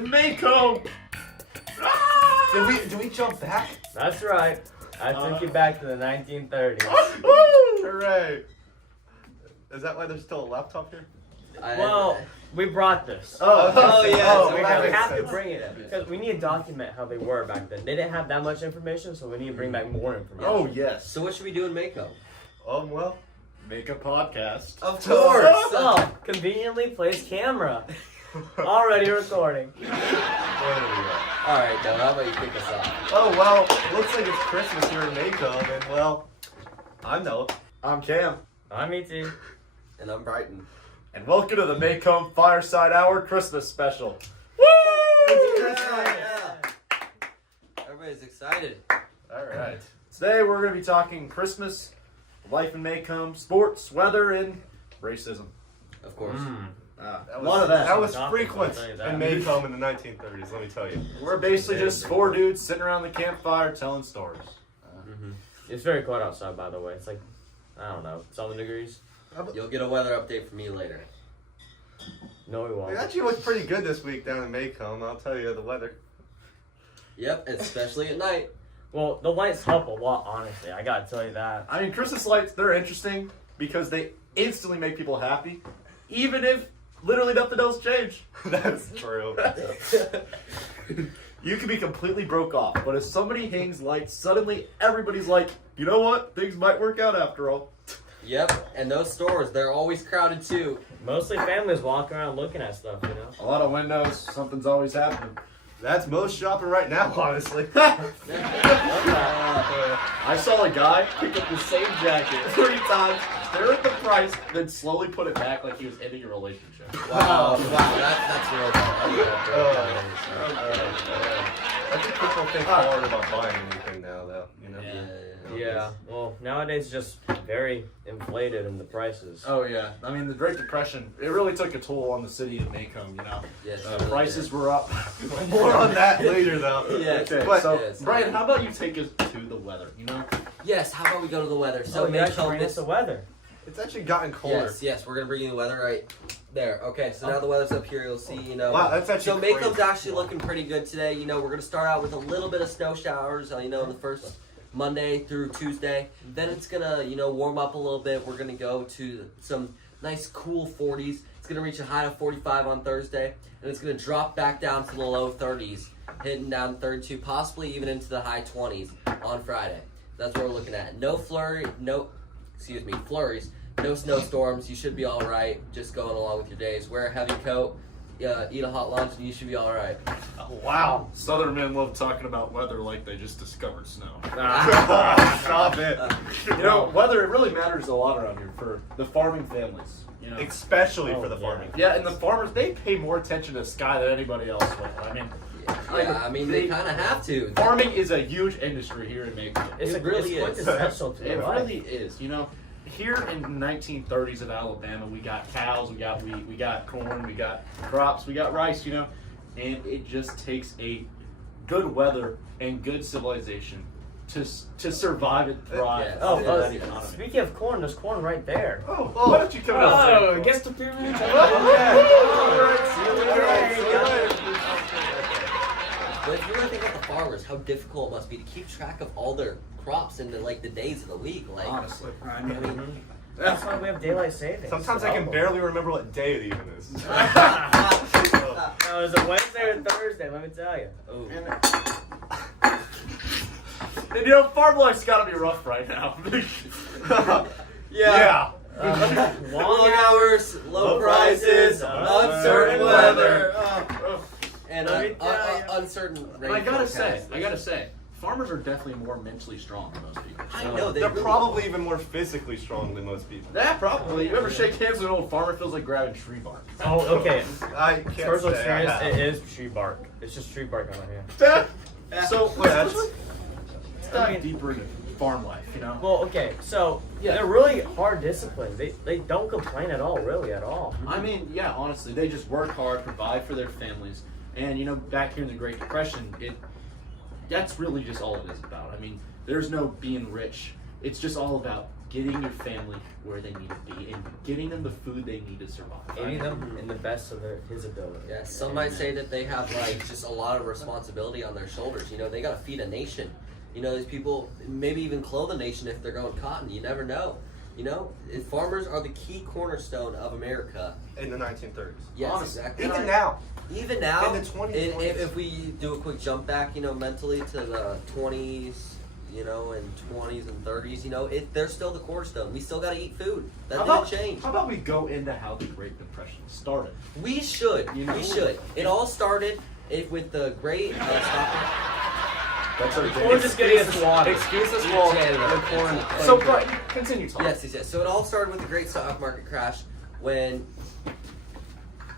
in Maycomb. Did we jump back? That's right. I took you back to the 1930s. Hooray! Is that why there's still a laptop here? Well, we brought this. Oh yeah. We that makes have to sense. bring it because we need to document how they were back then. They didn't have that much information, so we need to bring back more information. Oh yes. So what should we do in Maycomb? Well. Make a podcast. Of course. Oh, conveniently placed camera. Already recording. All right, Dylan, how about you kick us off? Oh well, looks like it's Christmas here in Maycomb, and well, I'm Noah. I'm Cam. I'm ET. And I'm Brighton. And welcome to the Maycomb Fireside Hour Christmas Special. Yeah. Everybody's excited. Alright. Today we're going to be talking Christmas, life in Maycomb, sports, weather, and racism. Of course. A lot of that. That was Nothing, frequent I'll tell you that. in Maycomb in the 1930s. Let me tell you. We're basically just four dudes sitting around the campfire telling stories. It's very cold outside, by the way. It's like, I don't know, 7 degrees. You'll get a weather update from me later. No, we won't. It actually looked pretty good this week down in Maycomb. I'll tell you the weather. Yep, especially at night. Well, the lights help a lot, honestly. I gotta tell you that. I mean, Christmas lights, they're interesting because they instantly make people happy, even if literally nothing else changed. That's true. You can be completely broke off, but if somebody hangs lights, suddenly everybody's like, you know what? Things might work out after all. Yep, and those stores, they're always crowded too. Mostly families walking around looking at stuff, you know? A lot of windows, something's always happening. That's most shopping right now, honestly. I saw a guy pick up the same jacket 3 times, stare at the price, then slowly put it back like he was ending a relationship. Wow, that's real. I think people think hard about buying anything now, though. You know. Yeah, well, nowadays it's just very inflated in the prices. Oh yeah, I mean the Great Depression, it really took a toll on the city of Maycomb, you know. Yes. Prices were up. More on that later, though. Yeah. Okay, But- so Yes. Brian, how about you take us to the weather, you know? Yes, how about we go to the weather? So you actually bring us the weather. It's actually gotten colder. Yes, we're gonna bring you the weather right there. Okay, so now the weather's up here. You'll see, you know. Wow, that's actually So Maycomb's crazy. actually looking pretty good today. You know, we're gonna start out with a little bit of snow showers. You know, the first Monday through Tuesday. Then it's gonna, you know, warm up a little bit. We're gonna go to some nice cool 40s. It's gonna reach a high of 45 on Thursday, and it's gonna drop back down to the low 30s, hitting down 32, possibly even into the high 20s on Friday. That's what we're looking at. Flurries. No snowstorms. You should be all right. Just going along with your days. Wear a heavy coat. Eat a hot lunch, and you should be all right. Oh, wow. Southern men love talking about weather like they just discovered snow. Stop it. You know, weather, it really matters a lot around here for the farming families, you know. Especially for the yeah. farming. Yeah, and the farmers, they pay more attention to the sky than anybody else will. I mean, Yeah, I mean, they kind of have to. farming is a huge industry here in Macon. It really is. Quintessential to It life. really is. You know, here in the 1930s of Alabama, we got cows, we got wheat, we got corn, we got crops, we got rice, you know, and it just takes a good weather and good civilization to survive and thrive. Yes, Oh, it that is. economy. speaking of corn, there's corn right there. Oh, why don't you come out? Oh, guess the pyramid. But if you really think about the farmers, how difficult it must be to keep track of all their crops in the days of the week. Like, Honestly. I mean, That's why we have daylight savings. Sometimes I can barely remember what day it even is. Oh, is it Wednesday or Thursday? Let me tell you. oh, And you know, farm life's gotta be rough right now. Yeah. long hours, low prices, uncertain weather, and Let me tell ya. uncertain rain. And I gotta forecasts. say, farmers are definitely more mentally strong than most people. I know They're really probably even more physically strong than most people. Yeah, probably. You ever shake hands with an old farmer? It feels like grabbing tree bark. Oh, okay. I can't Personal say I experience, have. it is tree bark. It's just tree bark on my hand. So Yeah, let's dive deeper into farm life, you know? Well, okay, so Yeah. they're really hard disciplined. They don't complain at all, really, at all. I mean, yeah, honestly, they just work hard, provide for their families. And, you know, back here in the Great Depression, that's really just all it is about. I mean, there's no being rich. It's just all about getting your family where they need to be and getting them the food they need to survive. Aiding them in the best of his ability. Yeah, some might say that they have like just a lot of responsibility on their shoulders. You know, they got to feed a nation. You know, these people maybe even clothe a nation if they're going cotton. You never know. You know, farmers are the key cornerstone of America. In the 1930s. Yes, Honestly. exactly. Even now. Even now, In the 20s. if we do a quick jump back, you know, mentally to the 20s, you know, and 20s and 30s, you know, they're still the cornerstone. We still got to eat food. That didn't change. How about we go into how the Great Depression started? We should. You know? We should. It all started with the great That's our Or just getting us water. Excuse us while Yeah, the corn. So, Brighton, continue talking. Yes. So it all started with the great stock market crash when,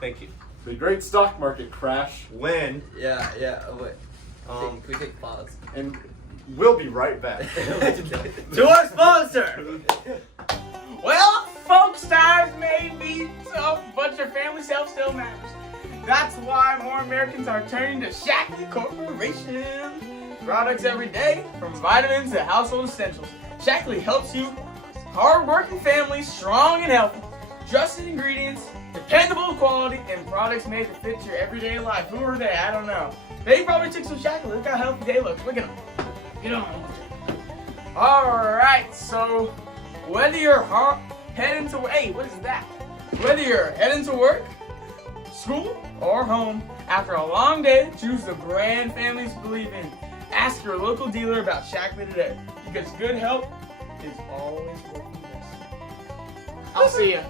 Thank you. The great stock market crash, When, oh, wait. Can we take a pause? and we'll be right back. To our sponsor! Well, folks, times may be tough, but your family's health still matters. That's why more Americans are turning to Shackley Corporation. Products every day, from vitamins to household essentials. Shackley helps you, hard-working families, strong and healthy. Trusted ingredients, dependable quality, and products made to fit your everyday life. Who are they? I don't know. They probably took some Shackley. Look how healthy they look. Look at them. Get on. Alright, so whether you're heading to Whether you're heading to work, school, or home, after a long day, choose the brand families believe in. Ask your local dealer about Shackley today, because good health is always worth the best. I'll see ya.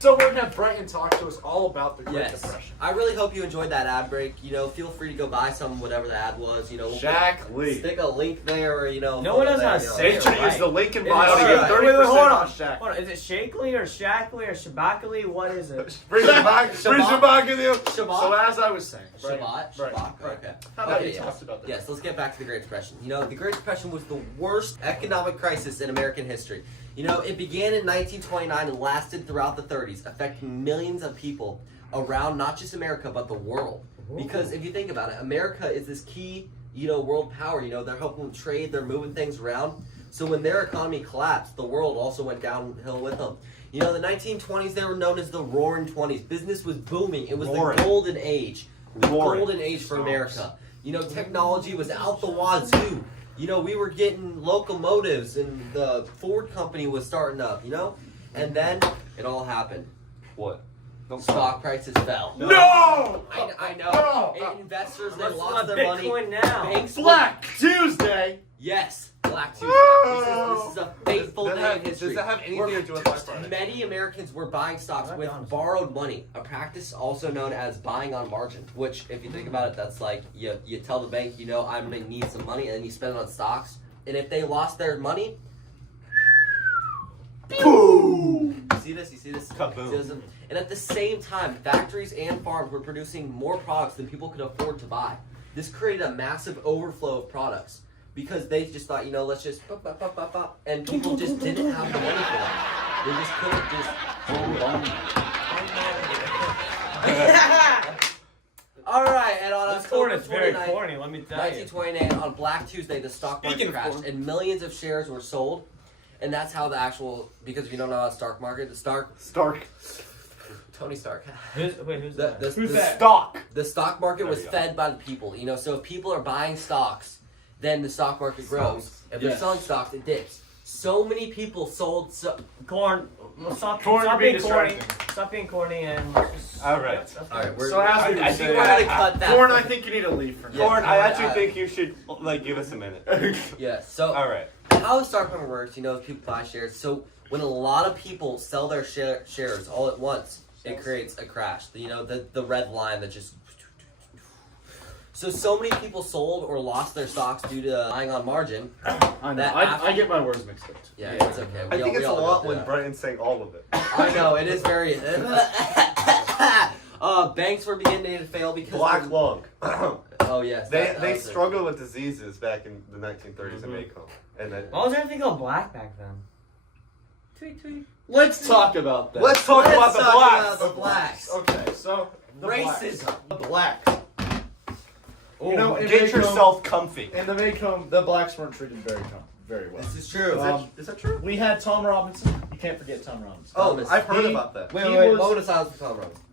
So we're gonna have Brighton talk to us all about the Great Yes. Depression. I really hope you enjoyed that ad break. You know, feel free to go buy some, whatever the ad was. You know, we'll Shackley. stick a link there, or, you know. No one knows how to there, say Make it sure to use right. the link in It bio is to get right. 30% Wait, hold on. off Shackley. Hold on, is it Shakely or Shackley or Shabakely? What is it? Bring it back. Bring Shabbat. it back in you. Shabbat. So as I was saying, Shabbat. Brighton. Okay. How about Okay, you talk about this? Yes, let's get back to the Great Depression. You know, the Great Depression was the worst economic crisis in American history. You know, it began in 1929 and lasted throughout the 30s, affecting millions of people around not just America, but the world. Because if you think about it, America is this key, you know, world power. You know, they're helping trade, they're moving things around. So when their economy collapsed, the world also went downhill with them. You know, the 1920s, they were known as the Roaring 20s. Business was booming. It was Roaring. the golden age. The Roaring. golden age for America. You know, technology was out the wazoo. You know, we were getting locomotives and the Ford company was starting up, you know? And then it all happened. What? Stock prices fell. No! I know. No! And investors, they Let's lost look their at money. Bitcoin now. Banks Black Tuesday. Yes, Black Tuesday. This is a fateful Does day in history. that have anything Where to do with Black Friday? Many Americans were buying stocks with borrowed money, a practice also known as buying on margin, which, if you think about it, that's like you tell the bank, you know, I'm going to need some money, and then you spend it on stocks. And if they lost their money, Boom! you see this? Kaboom. See this? And at the same time, factories and farms were producing more products than people could afford to buy. This created a massive overflow of products because they just thought, you know, let's just pop, and people just didn't have the money for that. They just couldn't just hold on. All right, and on This corn October is very 29th, corny, let me tell you. 1929, on Black Tuesday, the stock market Speaking of crashed, corn. and millions of shares were sold. And that's how the actual, because if you don't know about the stock market, Tony Stark. Who's that? Who's that? Stock. The stock market There was you go. fed by the people. You know, so if people are buying stocks, then the stock market grows. If they're Yes. selling stocks, it dips. So many people sold. Corn. Well, stop Corn, stop you're being being corny. distracting. Stop being corny and just. All right. Yep, that's All right, we're, So as we I were think I think saying, we're gonna cut that. Corn, I think you need to leave for now. Corn, I actually I- think you should give us a minute. Yeah. So All right. how the stock market works, you know, if people buy shares. So when a lot of people sell their shares all at once, it creates a crash. You know, the red line that just. So many people sold or lost their stocks due to buying on margin. I know. That I get my words mixed up. Yeah, it's okay. I think it's a all lot go when through that. Brighton's saying all of it. I know, it is very. Banks were beginning to fail because. Black lung. Oh, yes. They that was it. struggled with diseases back in the 1930s in Maycomb. And then, Why was everything called black back then? Tweet, tweet. Let's talk about that. let's talk about the blacks. the blacks. Okay, so the Racism. Blacks. You know, in Get Maycomb- yourself comfy. In the Maycomb, the blacks weren't treated very well. This is true. Is that true? We had Tom Robinson. You can't forget Tom Robinson. Oh, Thomas. I've heard He- about that. Wait, He wait, was- moment of silence for Tom Robinson.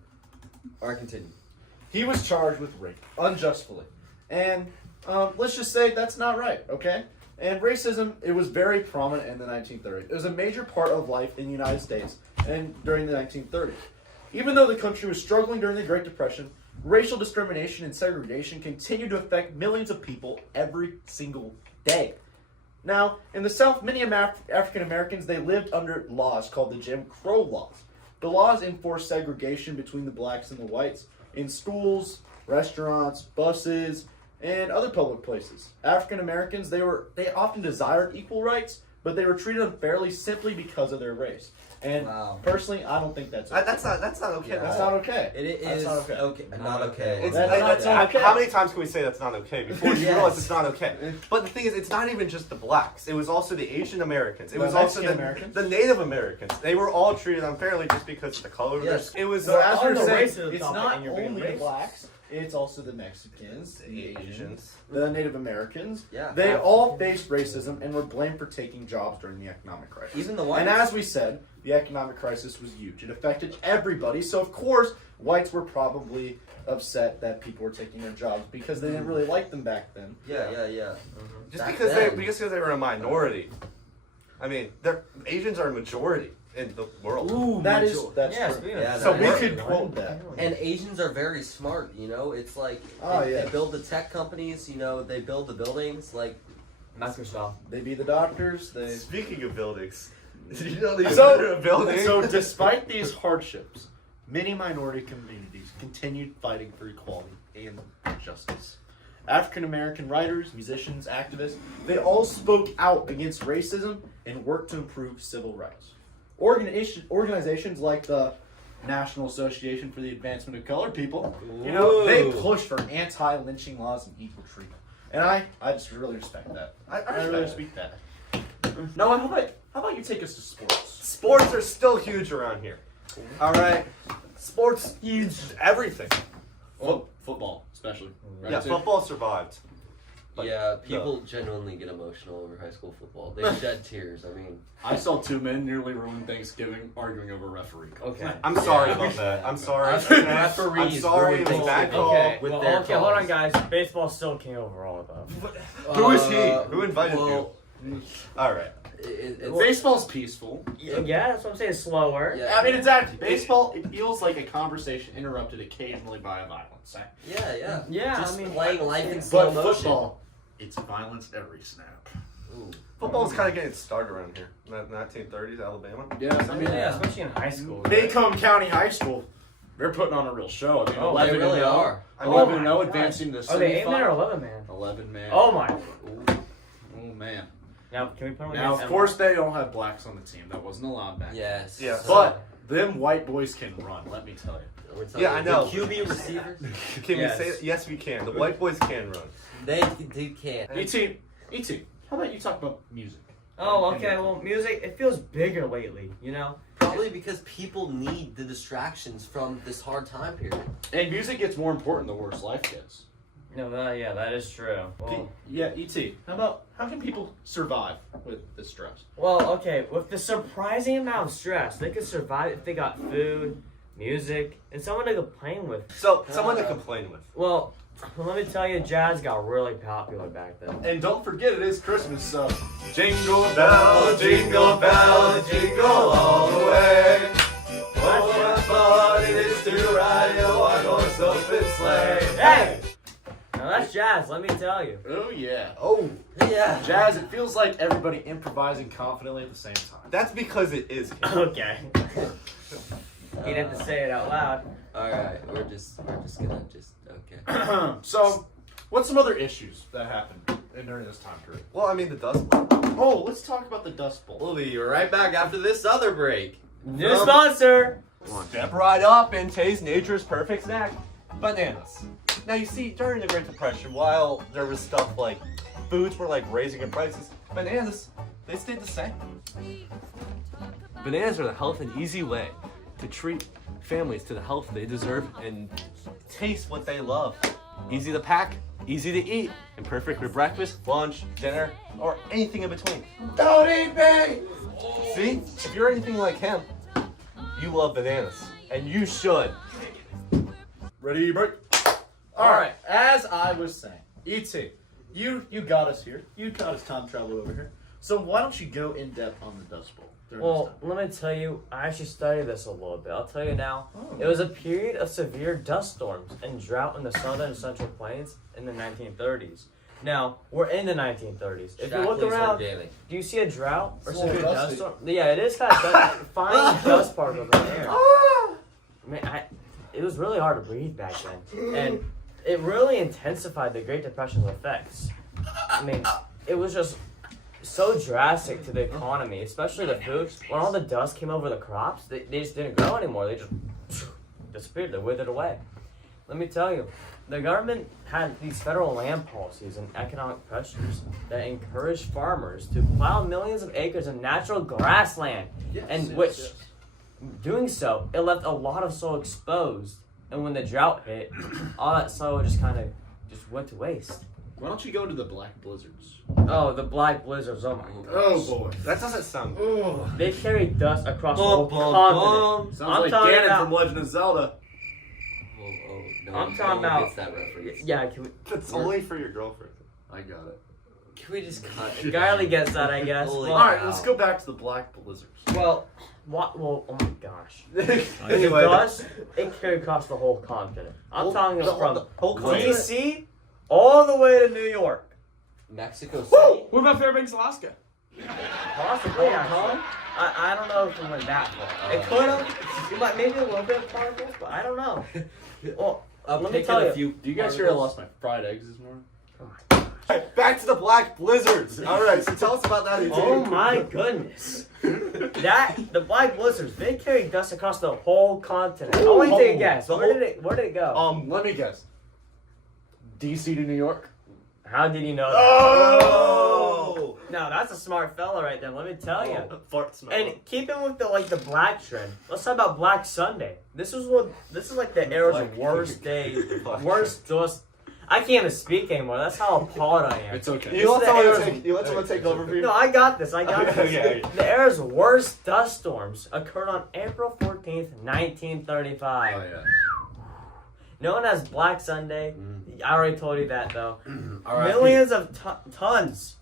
Alright, continue. He was charged with rape, unjustly. And let's just say that's not right, okay? And racism, it was very prominent in the 1930s. It was a major part of life in the United States and during the 1930s. Even though the country was struggling during the Great Depression, racial discrimination and segregation continued to affect millions of people every single day. Now, in the South, many African Americans, they lived under laws called the Jim Crow laws. The laws enforced segregation between the blacks and the whites in schools, restaurants, buses, and other public places. African Americans, they often desired equal rights, but they were treated unfairly simply because of their race. And Wow. personally, I don't think that's okay. That's not okay. Yeah. That's not okay. It That's is not okay. not okay. It's, That's not okay. How many times can we say that's not okay before you Yes. realize it's not okay? But the thing is, it's not even just the blacks. It was also the Asian Americans. It The was also Mexican Americans. the Native Americans. They were all treated unfairly just because of the color of their Yes. skin. It was So as on we're the saying, racism it's topic, not and you're being only the racist. blacks, it's also the Mexicans, the Asians, Asians. the Native Americans. Yeah. They all faced racism and were blamed for taking jobs during the economic crisis. Even the whites. And as we said, the economic crisis was huge. It affected everybody. So of course, whites were probably upset that people were taking their jobs because they didn't really like them back then. Yeah. Just Back because then. because they were a minority. I mean, Asians are a majority in the world. Ooh, That's yeah, true. speaking of Yeah, So that we is- could quote that. And Asians are very smart, you know. It's like Oh, they yes. build the tech companies, you know. They build the buildings. Like Microsoft. They be the doctors. They. Speaking of buildings, you know they So- a building. So, despite these hardships, many minority communities continued fighting for equality and justice. African American writers, musicians, activists, they all spoke out against racism and worked to improve civil rights. Organizations like the National Association for the Advancement of Colored People, they Ooh. push for anti-lynching laws and equal treatment. And I just really respect that. I really respect that. Noah, how about you take us to sports? Sports are still huge around here. All right, sports huge everything. Football, especially. Right? Yeah, So- football survived. But yeah, people genuinely get emotional over high school football. They shed tears. I mean, I saw two men nearly ruin Thanksgiving arguing over a referee. Okay. I'm sorry about that. I'm sorry. I'm Referees sorry. It ruin was bad Thanksgiving. call. Okay, with well, their okay, hold on, calls. guys. Baseball's still king overall, though. Who is he? Who invited well, you? All right. It's, Baseball's peaceful. Yeah, that's what I'm saying. Slower. Yeah. I mean, it's actually baseball. It feels like a conversation interrupted occasionally by a violence. yeah. Yeah, Just I mean, playing life in slow But motion. football, it's violence every snap. Ooh. Football's kind of getting started around here. 1930s, Alabama. Yeah, I mean, yeah, especially in high school. Maycomb County High School, they're putting on a real show. I mean, Oh, They 11 really 0. are. I mean, 11 my 0 God. advancing to Are they 8 man or 75. 11 man? 11 man. Oh my. Oh man. Now, can we put them Now, against of course, they don't have blacks on the team. That wasn't allowed back then. Yes. Yeah. But them white boys can run. Let me tell you. We're Yeah, I know. The QB receivers, Can Yes. we say? Yes, we can. The white boys can run. they can't. E.T., how about you talk about music? Oh, okay. Well, music, it feels bigger lately, you know? Probably because people need the distractions from this hard time period. And music gets more important the worse life gets. No, yeah, that is true. Well, Yeah, E.T., how can people survive with this stress? well, okay, with the surprising amount of stress, they could survive if they got food, music, and someone to complain with. So, someone to complain with. Well, let me tell you, jazz got really popular back then. And don't forget it is Christmas, so Jingle bell, jingle all the way. Oh, what fun it is to ride in a one-horse open sleigh. Hey! Now that's jazz, let me tell you. oh yeah. Oh, Yeah. Jazz, it feels like everybody improvising confidently at the same time. that's because it is. Okay. You'd have to say it out loud. All right, we're just gonna okay. So, what's some other issues that happened during this time period? Well, I mean, the Dust Bowl. Oh, let's talk about the Dust Bowl. We'll be right back after this other break. New sponsor! Step right up and taste nature's perfect snack, bananas. Now you see, during the Great Depression, while there was stuff like foods were like raising in prices, bananas, they stayed the same. Bananas are the health and easy way to treat families to the health they deserve and taste what they love. Easy to pack, easy to eat, and perfect for breakfast, lunch, dinner, or anything in between. Don't eat me! See, if you're anything like him, you love bananas, and you should. Ready, break. All right, as I was saying, E.T., you got us here. You got us time travel over here. So why don't you go in depth on the Dust Bowl? Well, let me tell you, I actually studied this a little bit. I'll tell you now. It was a period of severe dust storms and drought in the southern and central plains in the 1930s. Now, we're in the 1930s. If you look around, do you see a drought or severe dust storm? Yeah, it is kind of dust, fine dust particles in the air. It was really hard to breathe back then. And it really intensified the Great Depression's effects. I mean, it was just so drastic to the economy, especially the food. When all the dust came over the crops, they just didn't grow anymore. They just disappeared. They withered away. Let me tell you, the government had these federal land policies and economic pressures that encouraged farmers to plow millions of acres of natural grassland, doing so, it left a lot of soil exposed. And when the drought hit, all that soil just kind of just went to waste. Why don't you go to the Black Blizzards? Oh, the black blizzards. Oh my gosh. Oh boy. That doesn't sound good. Oh. They carry dust across the whole continent. Sounds like Ganon from Legend of Zelda. I'm talking about. Gets that reference. Yeah, can we? It's only for your girlfriend. I got it. Can we just cut? Garley gets that, I guess. Holy All right, let's go back to the Black Blizzards. Well, what? Well, oh my gosh. Anyway, Dust, it carried across the whole continent. I'm talking the from whole continent? DC all the way to New York. Mexico City. What about Fairbanks, Alaska? Possibly, actually. I don't know if it went that far. It could have. It might maybe a little bit of particles, but I don't know. Well, let me tell you. Do you guys hear I lost my fried eggs this morning? back to the Black Blizzards. All right, so tell us about that. Oh my goodness. The Black Blizzards, they carry dust across the whole continent. I want you to take a guess. Where did it go? Let me guess. DC to New York? How did you know that? Oh! No, that's a smart fella right there, let me tell you. Fart smell. And keeping with the black trend, let's talk about Black Sunday. This is like the era's worst day, worst dust. I can't even speak anymore. That's how appalled I am. It's okay. You let someone take over for you? No, I got this. Okay. The era's worst dust storms occurred on April 14th, 1935. Oh, yeah. Known as Black Sunday. I already told you that, though. R.I.P. Millions of tons,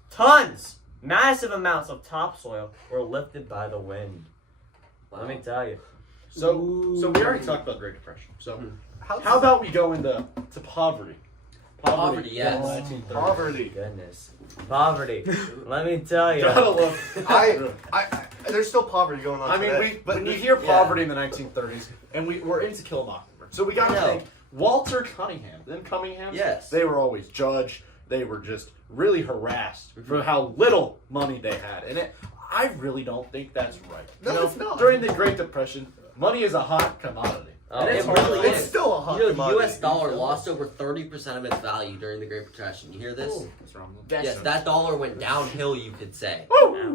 massive amounts of topsoil were lifted by the wind. Let me tell you. So we already talked about the Great Depression. So how about we go into poverty? Poverty, yes. Poverty. Goodness. Poverty. Let me tell you. Gotta love. There's still poverty going on. I mean, when we hear poverty in the 1930s, and we're into Kill a Mockingbird, so we got to think Walter Cunningham. Them Cunninghams, Yes. they were always judged. They were just really harassed for how little money they had, and I really don't think that's right. No, it's not. During the Great Depression, money is a hot commodity. Oh, It it's really It's is. still a hot You know, the commodity. U.S. dollar lost over 30% of its value during the Great Depression. You hear this? What's wrong with Yes, that dollar went downhill, you could say. What were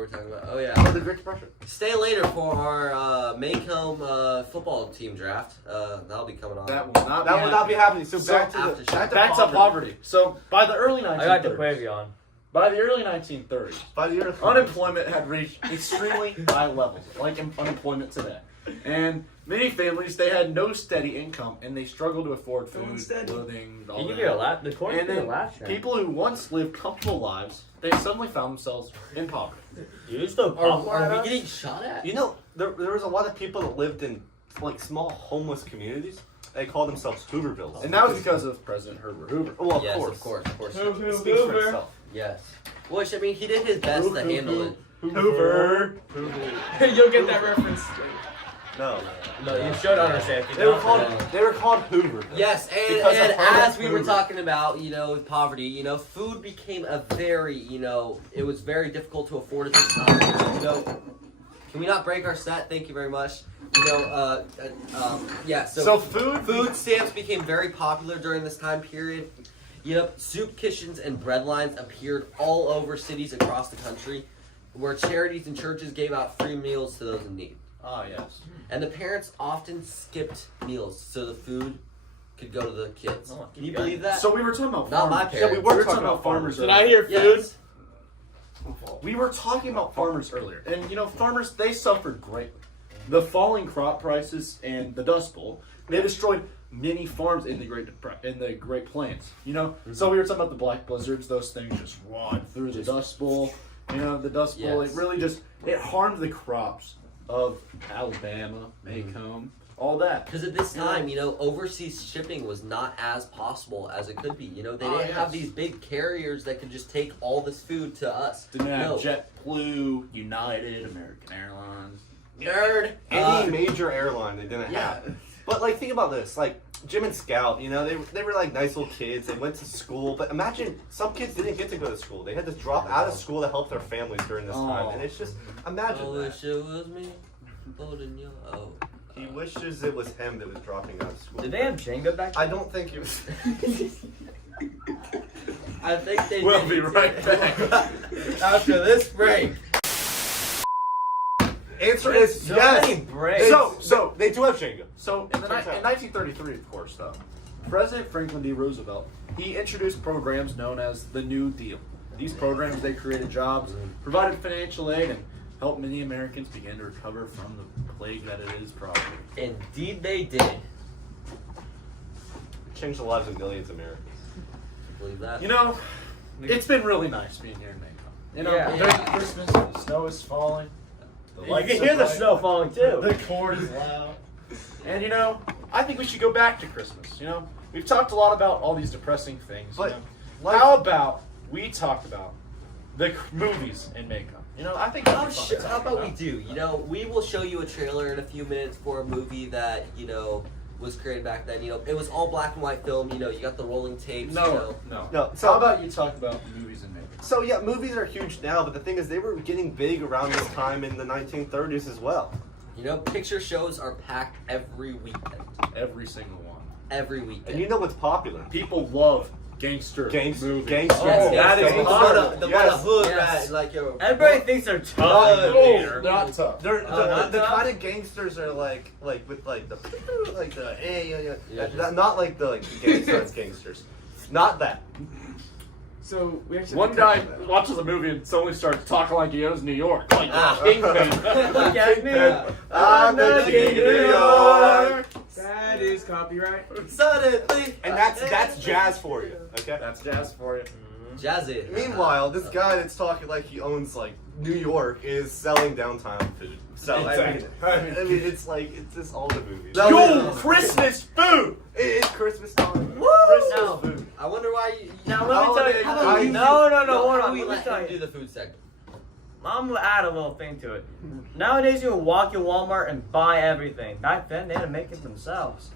we talking about? Oh, yeah. the Great Depression? Stay later for our Maycomb football team draft. That'll be coming on. That will not. That will not be happening. So back after to Back to poverty. So by the early 1930s. I got the Quavion. By the early 1930s, By the year unemployment had reached extremely high levels, like unemployment today. And many families, they had no steady income, and they struggled to afford food, clothing, all Can you that. get a laugh? The corn And can then a laugh track. people who once lived comfortable lives, they suddenly found themselves in poverty. You still Are we getting shot at? You know, there was a lot of people that lived in like small homeless communities. They called themselves Hoovervilles. And that was because of President Herbert Hoover. Well, of Yes, course. of course, of course. It speaks for itself. Yes. Which, I mean, he did his best to handle it. Hoover. You'll get that reference. No. No, you should understand. If you They were don't, called then- they were called Hoovervilles. Yes, Because and of Herbert as we were Hoover. talking about, poverty, food became a very, it was very difficult to afford at this time. Can we not break our set? Thank you very much. So food stamps became very popular during this time period. Soup kitchens and bread lines appeared all over cities across the country, where charities and churches gave out free meals to those in need. Ah, yes. And the parents often skipped meals so the food could go to the kids. Oh, Can you believe that? So we were talking about Not my farmers. parents. Yeah, we were talking about farmers. Did earlier. I hear food? Yes. We were talking about farmers earlier, and farmers, they suffered greatly. The falling crop prices and the Dust Bowl, they destroyed many farms in the Great Plains. So we were talking about the black blizzards; those things just rod through the Dust Bowl. The Dust Bowl, Yes. it really it harmed the crops of Alabama, Maycomb, all that. Because at this time, overseas shipping was not as possible as it could be. They didn't have these big carriers that could just take all this food to us. Didn't have JetBlue, United, American Airlines. Nerd. Any major airline they didn't have. But like, think about this. Like Jim and Scout, they were like nice little kids. They went to school, but imagine some kids didn't get to go to school. They had to drop out of school to help their families during this time, and it's just imagine I that. wish it was me. Voting you. Oh. He wishes it was him that was dropping out of school. Did they have Jenga back I then? don't think it was. I think they We'll did be it, right too. back. After this break. Answer is So yes. many breaks. So they do have Jenga. So in 1933, of course, though, President Franklin D. Roosevelt, he introduced programs known as the New Deal. These programs, they created jobs, provided financial aid, and helped many Americans begin to recover from the plague that it is poverty. Indeed, they did. Changed the lives of millions of Americans. Believe that? It's been really nice being here in Maycomb. Yeah. During Christmas, the snow is falling. The You lights can are hear the bright, snow falling too. The cord is loud. And I think we should go back to Christmas. We've talked a lot about all these depressing things. But how about we talk about the movies in Maycomb? I think that'd Oh, be fun to sure. talk How about we do? We will show you a trailer in a few minutes for a movie that, was created back then. It was all black and white film. You got the rolling tapes. No. No. So how about you talk about movies in Maycomb? So yeah, movies are huge now, but the thing is, they were getting big around this time in the 1930s as well. Picture shows are packed every weekend. Every single one. Every weekend. And you know what's popular? People love gangster movies. Gangster. Oh, that is Gangster. hard. The Yes. hood Yes. rat, like yo. Everybody thinks they're tough. Oh, not tough. They're not the tough? kind of gangsters are like with like the Yeah, not like the gangsters. Not that. So we actually One guy watches a movie and suddenly starts talking like he owns New York. Like Kingpin. Look at me. I'm the king of New York. That is copyright. Suddenly. And that's jazz for you. Okay. That's jazz for you. Jazzy. Meanwhile, this guy that's talking like he owns like New York is selling downtown food. So I mean, it's just all the movies. Yo, Christmas food! It's Christmas time. Woo! Christmas No. food. I wonder why you. Now let me tell you. How about you- No, hold how on. we Let me let tell him do you. the food segment? I'm gonna add a little thing to it. Nowadays, you can walk in Walmart and buy everything. Back then, they had to make it themselves.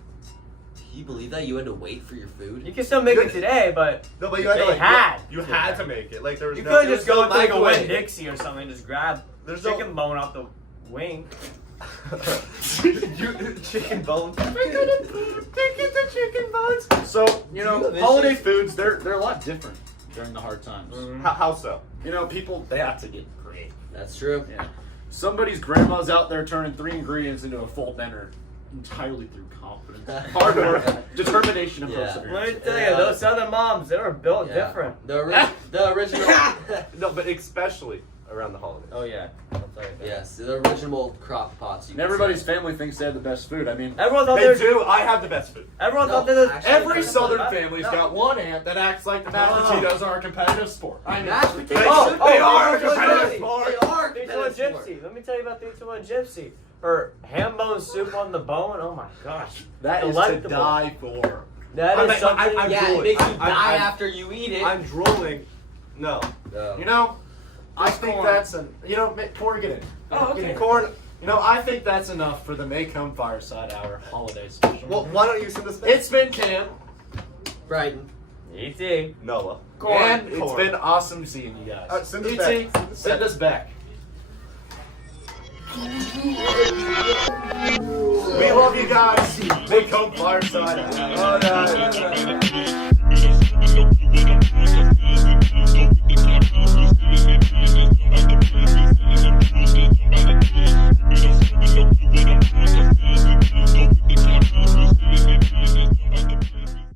Do you believe that you had to wait for your food? You can still make it today, but No, but you had to They had. you had to make it. Like there was you no. could just go to like a microwave. Winn-Dixie or something and just grab There's chicken bone off the wing. Chicken bones. Chicken bones. So, Delicious. holiday foods, they're a lot different during the hard times. How so? People, they have to get creative. That's true. Yeah. Somebody's grandma's out there turning 3 ingredients into a full dinner entirely through confidence, hard work, determination, and Yeah. Let perseverance. me tell you, those southern moms, they were built Yeah. different. The original. No, but especially around the holidays. Oh yeah. I'll tell you that. Yes, the original crock pots. And everybody's family thinks they have the best food. I mean, Everyone thought They were. do. I have the best food. Everyone No, thought they were. actually, every no, Southern no, family's no. got one aunt that acts like the mashed potatoes are a competitive sport. I mean, Mashed potatoes. They are a they competitive should sport. They are. They competitive to a sport. gypsy. Let me tell you about the to a gypsy. Her ham bone soup on the bone. Oh my gosh. that is to Delectable. die for. That is something. I'm Yeah, it drooling. makes you I'm- die I'm- after you eat it. I'm drooling. No. No. I think corn. that's corn, get in. Oh, okay. Get in. Corn. I think that's enough for the Maycomb Fireside Hour holiday special. Well, why don't you send us? It's been Cam, Brighton. E.T. Noah. and it's Corn. been awesome seeing you guys. Send us E.T., back. send us back. We love you guys. Maycomb Fireside Hour. Oh, no.